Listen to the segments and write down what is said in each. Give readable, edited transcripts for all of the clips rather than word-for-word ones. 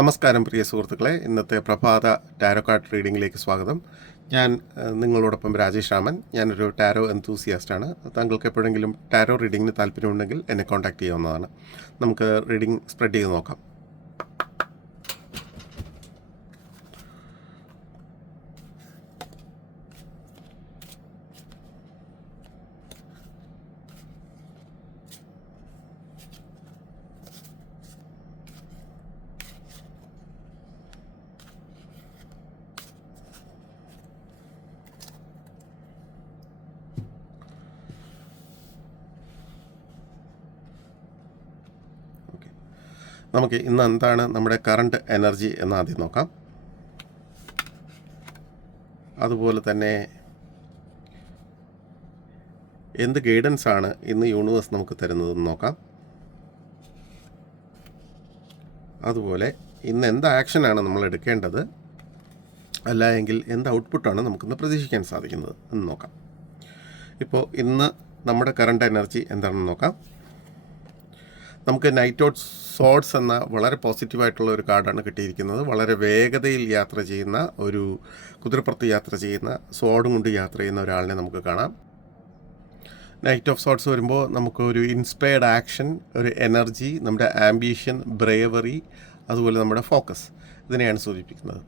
നമസ്കാരം പ്രിയ സുഹൃത്തുക്കളെ, ഇന്നത്തെ പ്രഭാത ടാരോ കാർഡ് റീഡിങ്ങിലേക്ക് സ്വാഗതം. ഞാൻ നിങ്ങളോടൊപ്പം രാജേഷ് രാമൻ. ഞാനൊരു ടാരോ എന്തൂസിയാസ്റ്റാണ്. താങ്കൾക്ക് എപ്പോഴെങ്കിലും ടാരോ റീഡിങ്ങിന് താല്പര്യമുണ്ടെങ്കിൽ എന്നെ കോൺടാക്റ്റ് ചെയ്യാവുന്നതാണ്. നമുക്ക് റീഡിംഗ് സ്പ്രെഡ് ചെയ്ത് നോക്കാം. നമുക്ക് ഇന്ന് എന്താണ് നമ്മുടെ കറണ്ട് എനർജി എന്ന് ആദ്യം നോക്കാം. അതുപോലെ തന്നെ എന്ത് ഗൈഡൻസ് ആണ് ഇന്ന് യൂണിവേഴ്സ് നമുക്ക് തരുന്നതെന്ന് നോക്കാം. അതുപോലെ ഇന്ന് എന്ത് ആക്ഷനാണ് നമ്മൾ എടുക്കേണ്ടത്, അല്ല എങ്കിൽ എന്ത് ഔട്ട്പുട്ടാണ് നമുക്കിന്ന് പ്രതീക്ഷിക്കാൻ സാധിക്കുന്നത് എന്ന് നോക്കാം. ഇപ്പോൾ ഇന്ന് നമ്മുടെ കറണ്ട് എനർജി എന്താണെന്ന് നോക്കാം. നമുക്ക് നൈറ്റ് ഓഫ് സോർഡ്സ് എന്ന വളരെ പോസിറ്റീവായിട്ടുള്ള ഒരു കാർഡാണ് കിട്ടിയിരിക്കുന്നത്. വളരെ വേഗതയിൽ യാത്ര ചെയ്യുന്ന ഒരു കുതിരപ്പുറത്ത് യാത്ര ചെയ്യുന്ന സോർഡും കൊണ്ട് യാത്ര ചെയ്യുന്ന ഒരാളിനെ നമുക്ക് കാണാം. നൈറ്റ് ഓഫ് സോർഡ്സ് വരുമ്പോൾ നമുക്ക് ഒരു ഇൻസ്പയർഡ് ആക്ഷൻ, ഒരു എനർജി, നമ്മുടെ ആംബിഷൻ, ബ്രേവറി, അതുപോലെ നമ്മുടെ ഫോക്കസ്, ഇതിനെയാണ് സൂചിപ്പിക്കുന്നത്.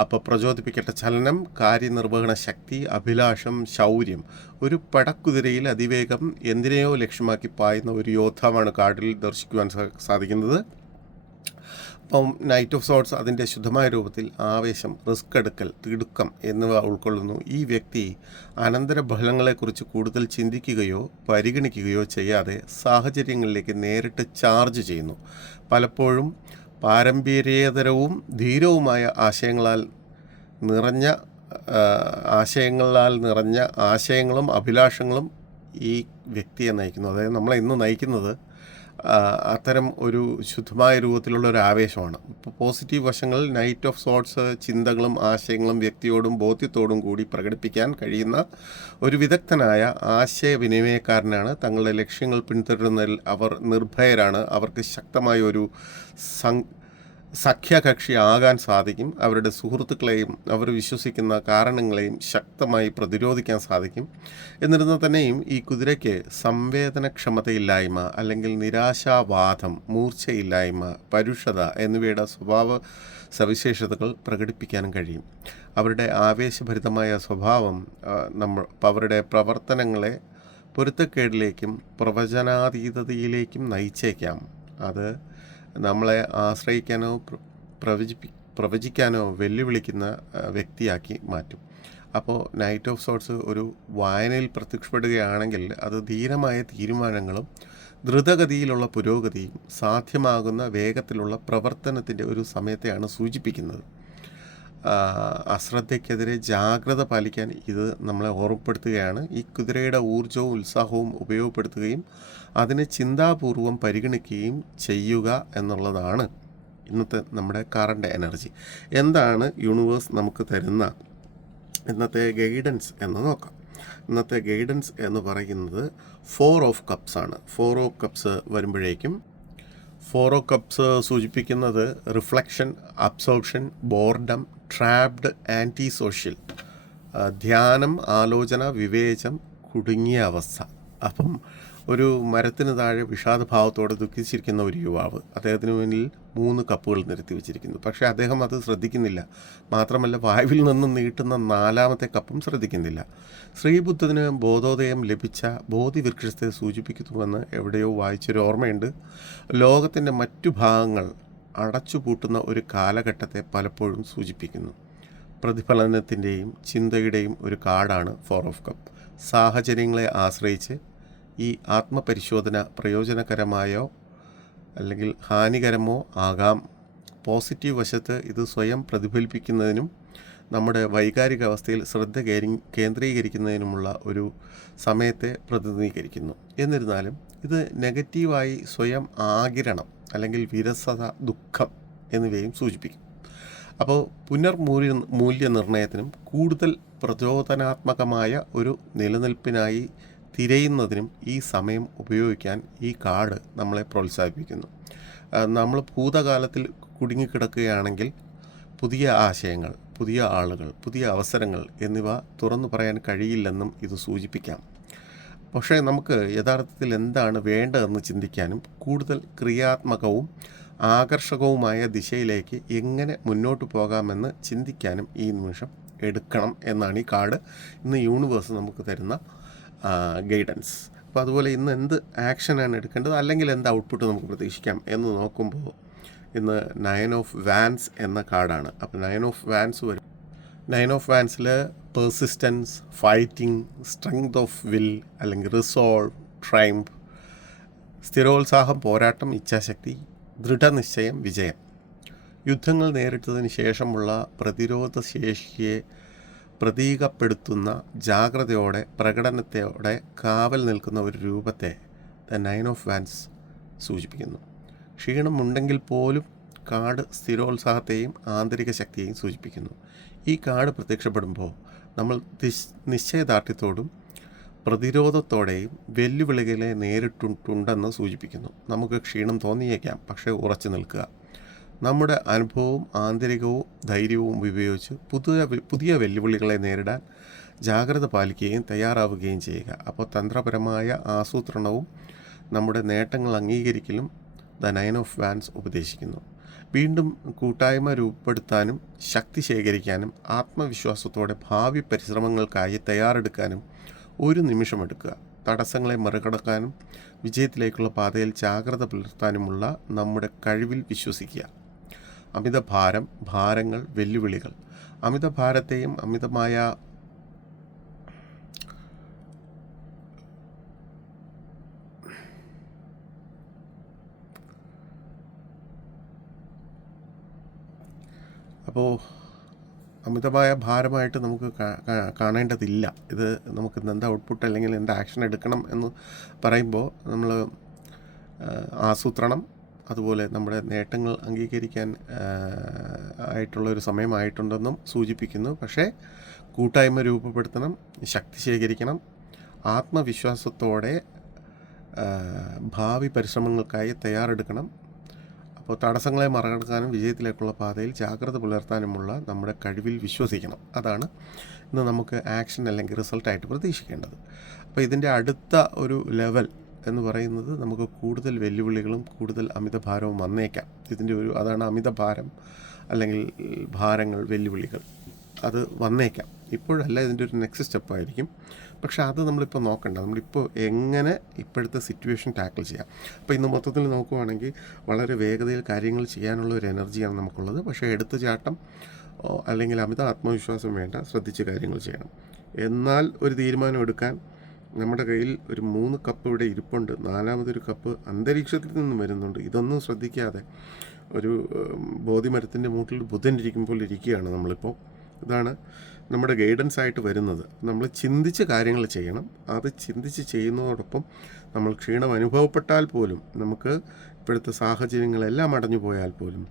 അപ്പോൾ പ്രചോദിപ്പിക്കട്ട ചലനം, കാര്യനിർവഹണ ശക്തി, അഭിലാഷം, ശൗര്യം. ഒരു പടക്കുതിരയിൽ അതിവേഗം എന്തിനെയോ ലക്ഷ്യമാക്കി പായുന്ന ഒരു യോദ്ധാവാണ് കാർഡിൽ ദർശിക്കുവാൻ സാധിക്കുന്നത്. അപ്പം നൈറ്റ് ഓഫ് സോർഡ്സ് അതിൻ്റെ ശുദ്ധമായ രൂപത്തിൽ ആവേശം, റിസ്ക് എടുക്കൽ, തിടുക്കം എന്നിവ ഉൾക്കൊള്ളുന്നു. ഈ വ്യക്തി അനന്തരഫലങ്ങളെക്കുറിച്ച് കൂടുതൽ ചിന്തിക്കുകയോ പരിഗണിക്കുകയോ ചെയ്യാതെ സാഹചര്യങ്ങളിലേക്ക് നേരിട്ട് ചാർജ് ചെയ്യുന്നു. പലപ്പോഴും പാരമ്പര്യേതരവും ധീരവുമായ ആശയങ്ങളാൽ നിറഞ്ഞ ആശയങ്ങളും അഭിലാഷങ്ങളും ഈ വ്യക്തിയെ നയിക്കുന്നു. അതായത് നമ്മളെ ഇന്ന് നയിക്കുന്നത് അത്തരം ഒരു ശുദ്ധമായ രൂപത്തിലുള്ള ഒരു ആവേശമാണ്. ഇപ്പോൾ പോസിറ്റീവ് വശങ്ങൾ നൈറ്റ് ഓഫ് സോർട്സ് ചിന്തകളും ആശയങ്ങളും വ്യക്തിയോടും ബോധ്യത്തോടും കൂടി പ്രകടിപ്പിക്കാൻ കഴിയുന്ന ഒരു വിദഗ്ധനായ ആശയവിനിമയക്കാരനാണ്. തങ്ങളുടെ ലക്ഷ്യങ്ങൾ പിന്തുടരുന്നതിൽ അവർ നിർഭയരാണ്. അവർക്ക് ശക്തമായ ഒരു സഖ്യകക്ഷി ആകാൻ സാധിക്കും. അവരുടെ സുഹൃത്തുക്കളെയും അവർ വിശ്വസിക്കുന്ന കാരണങ്ങളെയും ശക്തമായി പ്രതിരോധിക്കാൻ സാധിക്കും. എന്നിരുന്നാൽ തന്നെയും ഈ കുതിരയ്ക്ക് സംവേദനക്ഷമതയില്ലായ്മ, അല്ലെങ്കിൽ നിരാശാവാദം, മൂർച്ചയില്ലായ്മ, പരുഷത എന്നിവയുടെ സ്വഭാവ സവിശേഷതകൾ പ്രകടിപ്പിക്കാനും കഴിയും. അവരുടെ ആവേശഭരിതമായ സ്വഭാവം അവരുടെ പ്രവർത്തനങ്ങളെ പൊരുത്തക്കേടിലേക്കും പ്രവചനാതീതതയിലേക്കും നയിച്ചേക്കാം. അത് നമ്മളെ ആശ്രയിക്കാനോ പ്രവചിക്കാനോ വെല്ലുവിളിക്കുന്ന വ്യക്തിയാക്കി മാറ്റും. അപ്പോൾ നൈറ്റ് ഓഫ് സോർട്സ് ഒരു വായനയിൽ പ്രത്യക്ഷപ്പെടുകയാണെങ്കിൽ അത് ധീരമായ തീരുമാനങ്ങളും ദ്രുതഗതിയിലുള്ള പുരോഗതിയും സാധ്യമാകുന്ന വേഗത്തിലുള്ള പ്രവർത്തനത്തിൻ്റെ ഒരു സമയത്തെയാണ് സൂചിപ്പിക്കുന്നത്. അശ്രദ്ധയ്ക്കെതിരെ ജാഗ്രത പാലിക്കാൻ ഇത് നമ്മളെ ഓർമ്മപ്പെടുത്തുകയാണ്. ഈ കുതിരയുടെ ഊർജവും ഉത്സാഹവും ഉപയോഗപ്പെടുത്തുകയും അതിനെ ചിന്താപൂർവം പരിഗണിക്കുകയും ചെയ്യുക എന്നുള്ളതാണ് ഇന്നത്തെ നമ്മുടെ കറണ്ട് എനർജി. എന്താണ് യൂണിവേഴ്സ് നമുക്ക് തരുന്ന ഇന്നത്തെ ഗൈഡൻസ് എന്ന് നോക്കാം. ഇന്നത്തെ ഗൈഡൻസ് എന്ന് പറയുന്നത് 4 ഓഫ് കപ്സ് ആണ്. 4 ഓഫ് കപ്സ് വരുമ്പോഴേക്കും 4 ഓഫ് കപ്സ് സൂചിപ്പിക്കുന്നത് reflection, absorption, boredom, trapped, anti social, ധ്യാനം, ആലോചന, വിവേചം, കുടുങ്ങിയ അവസ്ഥ. അപ്പം ഒരു മരത്തിന് താഴെ വിഷാദഭാവത്തോടെ ദുഃഖിച്ചിരിക്കുന്ന ഒരു യുവാവ്, അദ്ദേഹത്തിന് മുന്നിൽ 3 കപ്പുകൾ നിരത്തി വെച്ചിരിക്കുന്നു. പക്ഷേ അദ്ദേഹം അത് ശ്രദ്ധിക്കുന്നില്ല. മാത്രമല്ല വായുവിൽ നിന്നും നീട്ടുന്ന 4ാമത്തെ കപ്പും ശ്രദ്ധിക്കുന്നില്ല. ശ്രീബുദ്ധന് ബോധോദയം ലഭിച്ച ബോധിവൃക്ഷത്തെ സൂചിപ്പിക്കുന്നുവെന്ന് എവിടെയോ വായിച്ചൊരു ഓർമ്മയുണ്ട്. ലോകത്തിൻ്റെ മറ്റു ഭാഗങ്ങൾ അടച്ചുപൂട്ടുന്ന ഒരു കാലഘട്ടത്തെ പലപ്പോഴും സൂചിപ്പിക്കുന്നു. പ്രതിഫലനത്തിൻ്റെയും ചിന്തയുടെയും ഒരു കാർഡാണ് 4 ഓഫ് കപ്പ്. സാഹചര്യങ്ങളെ ആശ്രയിച്ച് ഈ ആത്മപരിശോധന പ്രയോജനകരമായോ അല്ലെങ്കിൽ ഹാനികരമോ ആകാം. പോസിറ്റീവ് വശത്ത് ഇത് സ്വയം പ്രതിഫലിപ്പിക്കുന്നതിനും നമ്മുടെ വൈകാരിക അവസ്ഥയിൽ ശ്രദ്ധ കേന്ദ്രീകരിക്കുന്നതിനുമുള്ള ഒരു സമയത്തെ പ്രതിനിധീകരിക്കുന്നു. എന്നിരുന്നാലും ഇത് നെഗറ്റീവായി സ്വയം ആകിരണം അല്ലെങ്കിൽ വിരസത, ദുഃഖം എന്നിവയും സൂചിപ്പിക്കും. അപ്പോൾ പുനർമൂല്യനിർണ്ണയത്തിനും കൂടുതൽ പ്രചോദനാത്മകമായ ഒരു നിലനിൽപ്പിനായി തിരയുന്നതിനും ഈ സമയം ഉപയോഗിക്കാൻ ഈ കാർഡ് നമ്മളെ പ്രോത്സാഹിപ്പിക്കുന്നു. നമ്മൾ ഭൂതകാലത്തിൽ കുടുങ്ങിക്കിടക്കുകയാണെങ്കിൽ പുതിയ ആശയങ്ങൾ, പുതിയ ആളുകൾ, പുതിയ അവസരങ്ങൾ എന്നിവ തുറന്നു പറയാൻ കഴിയില്ലെന്നും ഇത് സൂചിപ്പിക്കാം. പക്ഷേ നമുക്ക് യഥാർത്ഥത്തിൽ എന്താണ് വേണ്ടതെന്ന് ചിന്തിക്കാനും കൂടുതൽ ക്രിയാത്മകവും ആകർഷകവുമായ ദിശയിലേക്ക് എങ്ങനെ മുന്നോട്ട് പോകാമെന്ന് ചിന്തിക്കാനും ഈ നിമിഷം എടുക്കണം എന്നാണ് ഈ കാർഡ് ഇന്ന് യൂണിവേഴ്സ് നമുക്ക് തരുന്ന ഗൈഡൻസ്. അപ്പോൾ അതുപോലെ ഇന്ന് എന്ത് ആക്ഷനാണ് എടുക്കേണ്ടത്, അല്ലെങ്കിൽ എന്ത് ഔട്ട്പുട്ട് നമുക്ക് പ്രതീക്ഷിക്കാം എന്ന് നോക്കുമ്പോൾ ഇന്ന് 9 ഓഫ് വാൻസ് എന്ന കാർഡാണ്. അപ്പോൾ 9 ഓഫ് വാൻസ് വരും. 9 ഓഫ് വാൻസിൽ persistence, fighting, strength of will അല്ലെങ്കിൽ റിസോൾവ്, ട്രൈംപ്, സ്ഥിരോത്സാഹം, പോരാട്ടം, ഇച്ഛാശക്തി, ദൃഢനിശ്ചയം, വിജയം. യുദ്ധങ്ങൾ നേരിട്ടതിന് ശേഷമുള്ള പ്രതിരോധ ശേഷിയെ പ്രതീകപ്പെടുത്തുന്ന ജാഗ്രതയോടെ, പ്രകടനത്തോടെ കാവൽ നിൽക്കുന്ന ഒരു രൂപത്തെ ദ 9 ഓഫ് വാൻസ് സൂചിപ്പിക്കുന്നു. ക്ഷീണമുണ്ടെങ്കിൽ പോലും കാർഡ് സ്ഥിരോത്സാഹത്തെയും ആന്തരിക ശക്തിയെയും സൂചിപ്പിക്കുന്നു. ഈ കാർഡ് പ്രത്യക്ഷപ്പെടുമ്പോൾ നമ്മൾ നിശ്ചയദാർഢ്യത്തോടും പ്രതിരോധത്തോടെയും വെല്ലുവിളികളെ നേരിട്ടുണ്ടെന്ന് സൂചിപ്പിക്കുന്നു. നമുക്ക് ക്ഷീണം തോന്നിയേക്കാം, പക്ഷേ ഉറച്ചു നിൽക്കുക. നമ്മുടെ അനുഭവവും ആന്തരികവും ധൈര്യവും ഉപയോഗിച്ച് പുതിയ വെല്ലുവിളികളെ നേരിടാൻ ജാഗ്രത പാലിക്കുകയും തയ്യാറാവുകയും ചെയ്യുക. അപ്പോൾ തന്ത്രപരമായ ആസൂത്രണവും നമ്മുടെ നേട്ടങ്ങൾ അംഗീകരിക്കലും ദ 9 ഓഫ് വാൻസ് ഉപദേശിക്കുന്നു. വീണ്ടും കൂട്ടായ്മ രൂപപ്പെടുത്താനും ശക്തി ശേഖരിക്കാനും ആത്മവിശ്വാസത്തോടെ ഭാവി പരിശ്രമങ്ങൾക്കായി തയ്യാറെടുക്കാനും ഒരു നിമിഷമെടുക്കുക. തടസ്സങ്ങളെ മറികടക്കാനും വിജയത്തിലേക്കുള്ള പാതയിൽ ജാഗ്രത പുലർത്താനുമുള്ള നമ്മുടെ കഴിവിൽ വിശ്വസിക്കുക. അമിതഭാരം, ഭാരങ്ങൾ, വെല്ലുവിളികൾ. അമിതഭാരത്തെയും അമിതമായ അപ്പോൾ അമിതമായ ഭാരമായിട്ട് നമുക്ക് കാണേണ്ടതില്ല. ഇത് നമുക്ക് എന്ത് ഔട്ട്പുട്ട് അല്ലെങ്കിൽ എന്ത് ആക്ഷൻ എടുക്കണം എന്ന് പറയുമ്പോൾ നമ്മൾ ആസൂത്രണം, അതുപോലെ നമ്മുടെ നേട്ടങ്ങൾ അംഗീകരിക്കാൻ ആയിട്ടുള്ളൊരു സമയമായിട്ടുണ്ടെന്നും സൂചിപ്പിക്കുന്നു. പക്ഷേ കൂട്ടായ്മ രൂപപ്പെടുത്തണം, ശക്തി ശേഖരിക്കണം, ആത്മവിശ്വാസത്തോടെ ഭാവി പരിശ്രമങ്ങൾക്കായി തയ്യാറെടുക്കണം. അപ്പോൾ തടസ്സങ്ങളെ മറികടക്കാനും വിജയത്തിലേക്കുള്ള പാതയിൽ ജാഗ്രത പുലർത്താനുമുള്ള നമ്മുടെ കഴിവിൽ വിശ്വസിക്കണം. അതാണ് ഇന്ന് നമുക്ക് ആക്ഷൻ അല്ലെങ്കിൽ റിസൾട്ടായിട്ട് പ്രതീക്ഷിക്കേണ്ടത്. അപ്പോൾ ഇതിൻ്റെ അടുത്ത ഒരു ലെവൽ എന്ന് പറയുന്നത് നമുക്ക് കൂടുതൽ വെല്ലുവിളികളും കൂടുതൽ അമിതഭാരവും വന്നേക്കാം. അതാണ് അമിതഭാരം അല്ലെങ്കിൽ ഭാരങ്ങൾ, വെല്ലുവിളികൾ. അത് വന്നേക്കാം. ഇപ്പോഴല്ല, ഇതിൻ്റെ ഒരു നെക്സ്റ്റ് സ്റ്റെപ്പായിരിക്കും. പക്ഷേ അത് നമ്മളിപ്പോൾ നോക്കണ്ട. നമ്മളിപ്പോൾ എങ്ങനെ ഇപ്പോഴത്തെ സിറ്റുവേഷൻ ടാക്കിൾ ചെയ്യാം. അപ്പോൾ ഇന്ന് മൊത്തത്തിൽ നോക്കുവാണെങ്കിൽ വളരെ വേഗതയിൽ കാര്യങ്ങൾ ചെയ്യാനുള്ള ഒരു എനർജിയാണ് നമുക്കുള്ളത്. പക്ഷേ എടുത്തുചാട്ടം അല്ലെങ്കിൽ അമിത ആത്മവിശ്വാസം വേണ്ട. ശ്രദ്ധിച്ച് കാര്യങ്ങൾ ചെയ്യണം. എന്നാൽ ഒരു തീരുമാനം എടുക്കാൻ നമ്മുടെ കയ്യിൽ ഒരു 3 കപ്പ് ഇവിടെ ഇരിപ്പുണ്ട്. 4മതൊരു കപ്പ് അന്തരീക്ഷത്തിൽ നിന്നും വരുന്നുണ്ട്. ഇതൊന്നും ശ്രദ്ധിക്കാതെ ഒരു ബോധിമരത്തിൻ്റെ മൂട്ടിൽ ബുധൻ ഇരിക്കുമ്പോൾ ഇരിക്കുകയാണ് നമ്മളിപ്പോൾ. ഇതാണ് നമ്മുടെ ഗൈഡൻസ് ആയിട്ട് വരുന്നത്. നമ്മൾ ചിന്തിച്ച് കാര്യങ്ങൾ ചെയ്യണം. അത് ചിന്തിച്ച് ചെയ്യുന്നതോടൊപ്പം നമ്മൾ ക്ഷീണം അനുഭവപ്പെട്ടാൽ പോലും, നമുക്ക് ഇപ്പോഴത്തെ സാഹചര്യങ്ങളെല്ലാം അടഞ്ഞു പോയാൽ പോലും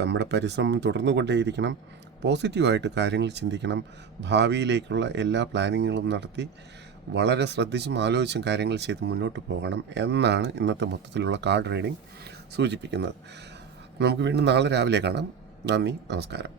നമ്മുടെ പരിശ്രമം തുടർന്നുകൊണ്ടേയിരിക്കണം. പോസിറ്റീവായിട്ട് കാര്യങ്ങൾ ചിന്തിക്കണം. ഭാവിയിലേക്കുള്ള എല്ലാ പ്ലാനിങ്ങുകളും നടത്തി വളരെ ശ്രദ്ധിച്ചും ആലോചിച്ചും കാര്യങ്ങൾ ചെയ്ത് മുന്നോട്ട് പോകണം എന്നാണ് ഇന്നത്തെ മൊത്തത്തിലുള്ള കാർഡ് റീഡിംഗ് സൂചിപ്പിക്കുന്നത്. നമുക്ക് വീണ്ടും നാളെ രാവിലെ കാണാം. നന്ദി, നമസ്കാരം.